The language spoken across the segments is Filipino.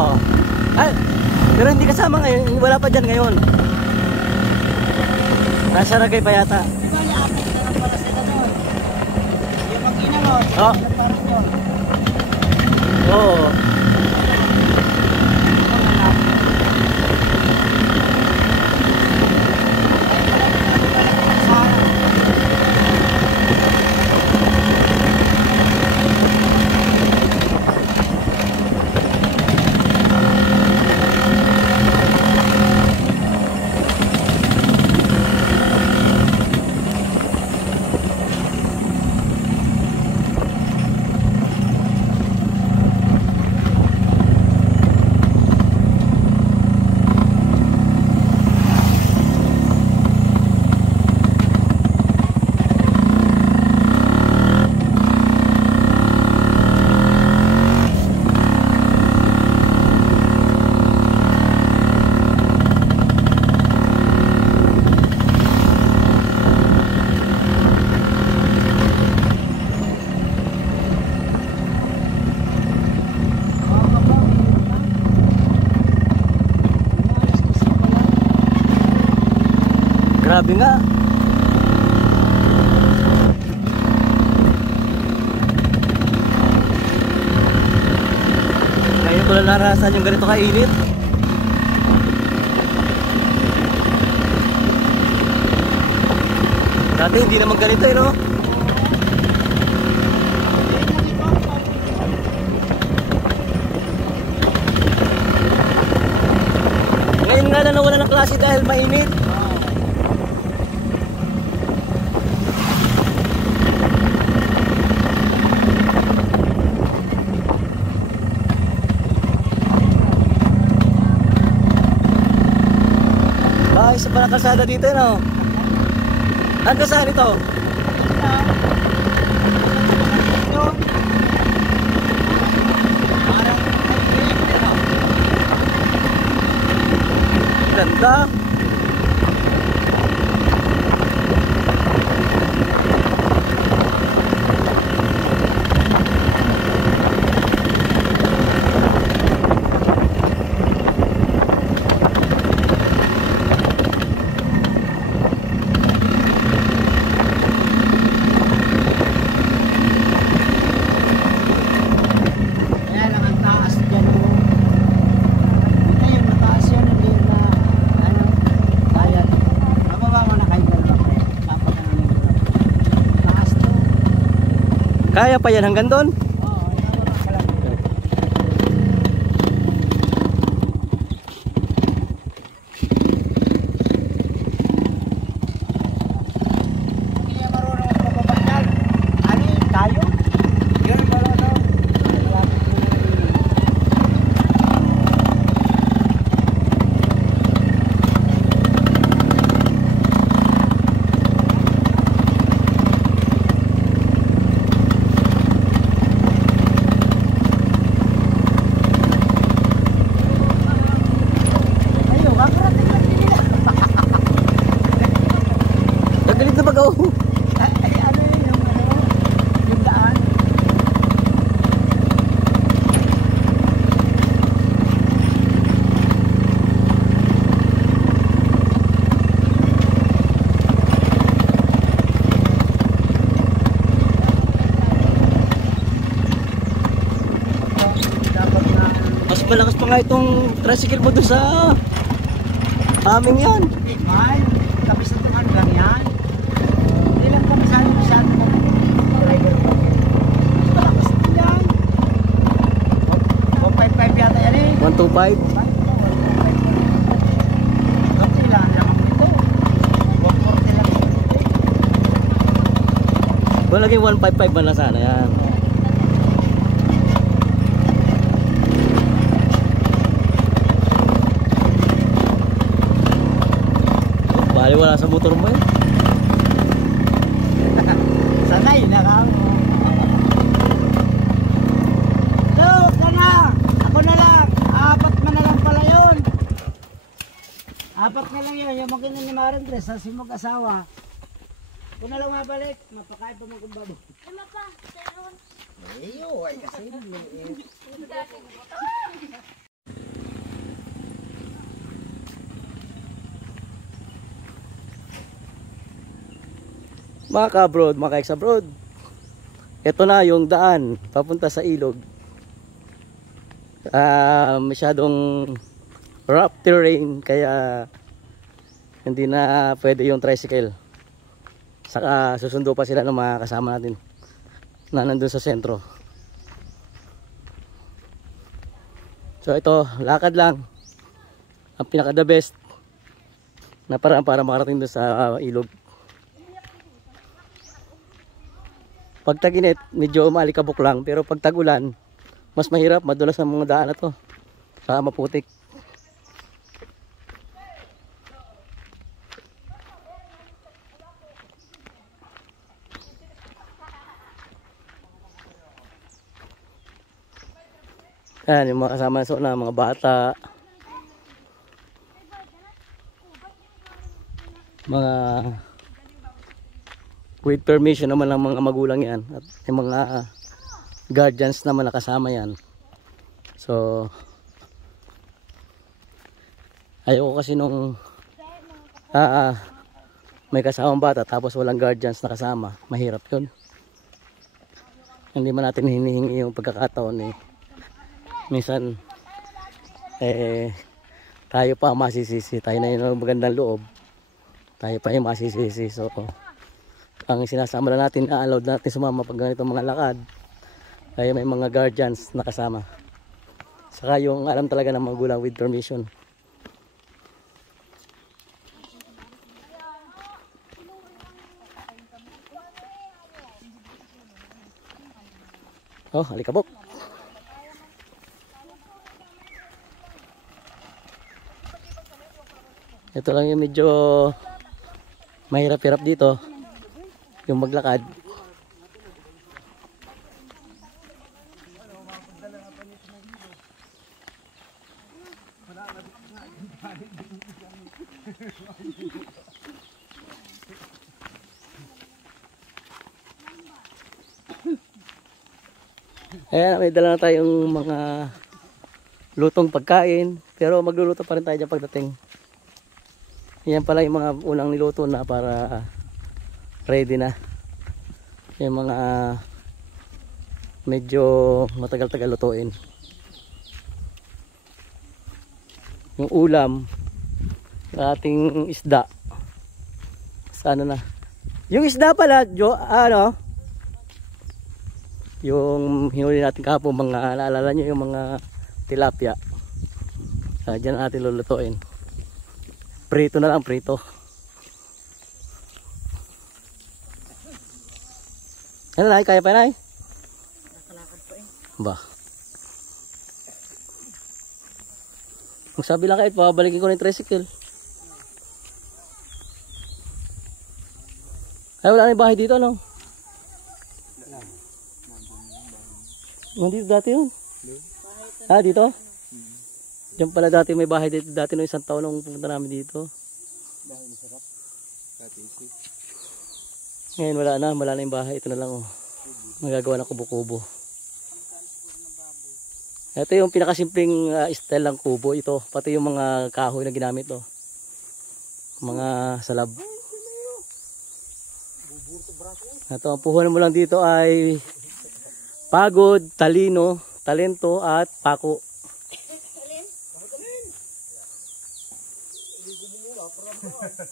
Oo. Ay, pero hindi kasama ngayon. Wala pa dyan ngayon. Nasa Ragay pa yata. Di ba niya apat na lang para sila doon? Yung mag-ina mo, Oo. para doon. Oo. Grabe nga. Ngayon ko lang narasan yung ganito kainit. Dati hindi naman ganito no? Ngayon nga na nawala ng klase dahil mainit. Isa pa na kalsada dito, no? Hanggang saan ito? Ganda. Kaya pa yan hanggang doon? Oo, hindi niya marunong magpapabanyan. Ano yun? Tayo? Yun marunong. Malakas pa nga itong tricycle mo doon sa aming yan. Hindi, mahal. Kami sa tungan ganyan. Hindi lang kami sa masyado ng driver ko. Malakas din yan. 155 yata yan eh. 125? 155. Kasi lang ito. 140 lang ito. Kung laging 155 man lang sana yan. Bali wala sa motor mo eh. Sanay na ka. So, na. Ako na lang. Apat man na lang pala yun. Apat na lang yun. Yung magkina ni Maring Tres, kasi mag-asawa. Ako na lang mabalik. Mapakain pa mo kung babo. Ano pa? Seron. Ay, kasi Mga ka-abroad, mga ka-ex-abroad, ito na yung daan papunta sa ilog. Masyadong rough terrain kaya hindi na pwede yung tricycle. Saka susundo pa sila ng mga kasama natin na nandun sa sentro. So ito, lakad lang ang pinaka the best na paraan para makarating doon sa ilog. Pag tag-init, medyo maalikabok lang, pero pag tag-ulan, mas mahirap, madulas ang mga daan na to. Saka maputik. Ayan, yung mga kasama na mga bata. Mga with permission naman ng mga magulang yan. At yung mga guardians naman nakasama yan. So, ayoko kasi nung may kasamang bata tapos walang guardians nakasama. Mahirap yun. Hindi man natin hinihingi yung pagkakataon eh. Minsan tayo pa masisisi, tayo na yung magandang loob, tayo pa yung masisisi. So ang sinasama na natin, allowed natin sumama pag ganitong mga lakad kaya may mga guardians nakasama, saka yung alam talaga ng magulang with permission. Oh, alikabok. Ito lang yung medyo mahirap-hirap dito, yung maglakad. Ayan, may dala na tayong mga lutong pagkain, pero magluluto pa rin tayo dyan pagdating. Yan pala yung mga unang niluto na para ready na. Yung mga medyo matagal-tagal lutuin. Yung ulam, yung ating isda. Sana na. Yung isda pala, yung hinuli natin kahapon, mga naalala nyo yung mga tilapia. Diyan natin lulutuin. Prito na lang, prito. Ano na, kaya pa na? Nakalakad pa eh. Ba? Magsabi lang kahit pabalikin ko na yung tricycle. Ay, wala na yung bahay dito, no? Nandito dati yun. Dito? Diyan pala dati may bahay dito dati no, isang taon nung pumunta namin dito. Bahay masarap. Dati isip. Ngayon wala na yung bahay. Ito na lang oh. Magagawa ng kubo-kubo. Ito yung pinakasimpleng style ng kubo ito. Pati yung mga kahoy na ginamit oh. Mga salab. Ito ang puhunan mo lang dito ay pagod, talino, talento at pako.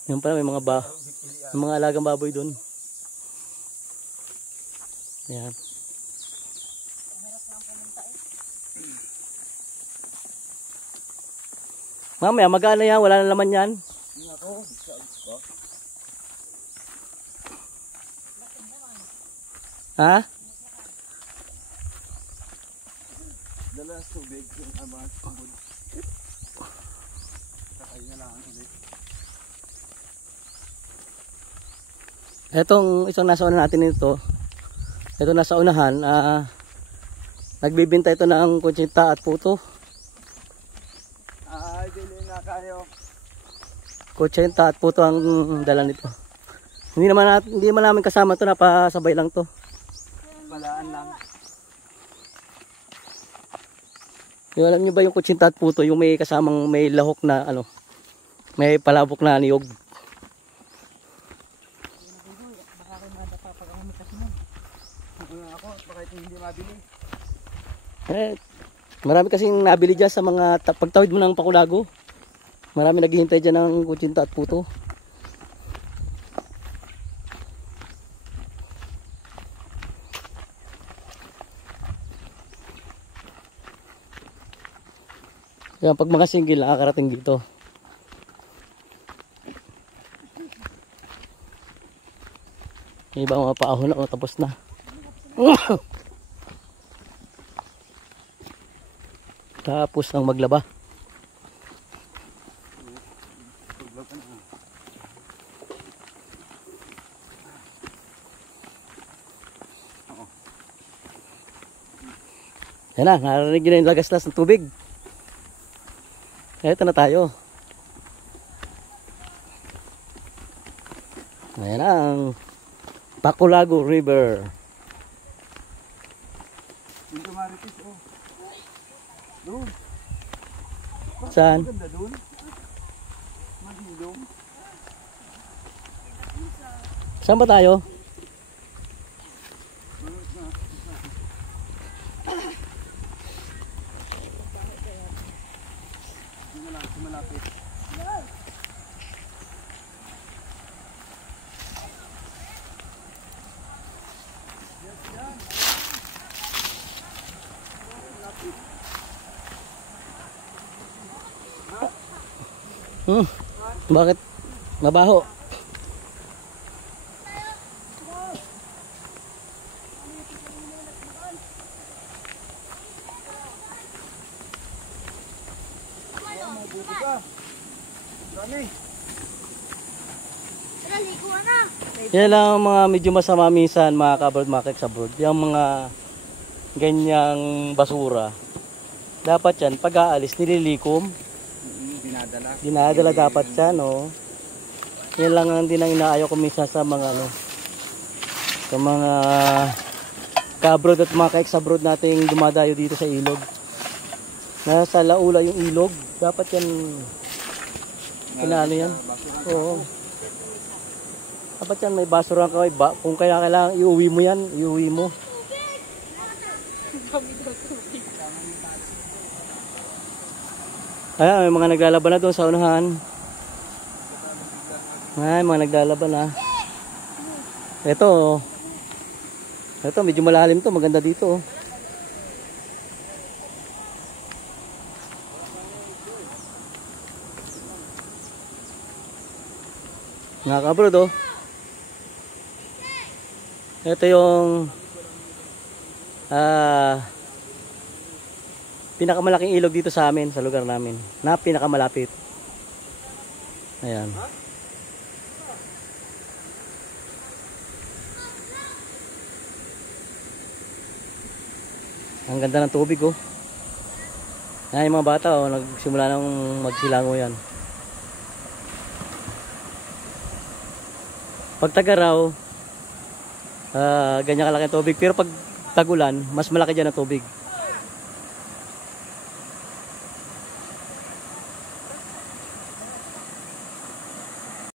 Yung pala may mga alagang baboy doon. Yan. Mamaya mag-ano yan, wala na laman yan. Ha? Dala tubig yung abang tubig. Sakay na lang ulit. Etong isang nasa unahan natin ito. Ito nasa unahan, nagbibinta ito ng kutsinta at puto. Dili na kayo. Kutsinta at puto ang dala nito. Hindi naman namin kasama ito, napasabay lang to. Balaan lang. Yung alam niyo ba yung kutsinta at puto, yung may kasamang may lahok na may palabok na niyog. hindi mabili. Eh, marami kasing nabili dyan sa mga pagtawid mo ng Pakulago. Marami naghihintay dyan ng kutsinta at puto. Yan, pag mga single nakakarating dito. Yung iba mga paahon na, tapos na. Tapos ang maglaba. Yan na, narinig nyo na yung lagaslas ng tubig. Eto na tayo. Ayan ang Pakulago River. Dito maritis, oh. Doon. Saan? Maganda doon. Magilong. Saan ba tayo? Malapit. Bakit? Mabaho. Yan lang ang mga medyo masama minsan mga ka-abroad, mga ka-ex-abroad. Yung mga ganyang basura. Dapat yan, pag aalis, nililikom. Dinadala dapat yan, no? Yan lang ang din ang inaayaw ko minsan sa mga, ano, sa mga ka-abroad at mga ka-ex-abroad nating dumadayo dito sa ilog. Nasa laula yung ilog. Dapat yan, inaano yan? Oo. Dapat yan, may basura ka. Kung kailangan iuwi mo yan, iuwi mo. Ayan, may mga naglalaban na doon sa unahan. Ay, mga naglalaban na. Ito, medyo malalim to. Maganda dito. Mga kabrod, oh. Ito yung pinakamalaking ilog dito sa amin, sa lugar namin. Na pinakamalapit. Ayan. Ang ganda ng tubig, oh. Ayan yung mga bata, oh, nagsimula nang magsilango yan. Pag tagaraw, ganyan kalaki ang tubig. Pero pag tagulan, mas malaki dyan ang tubig.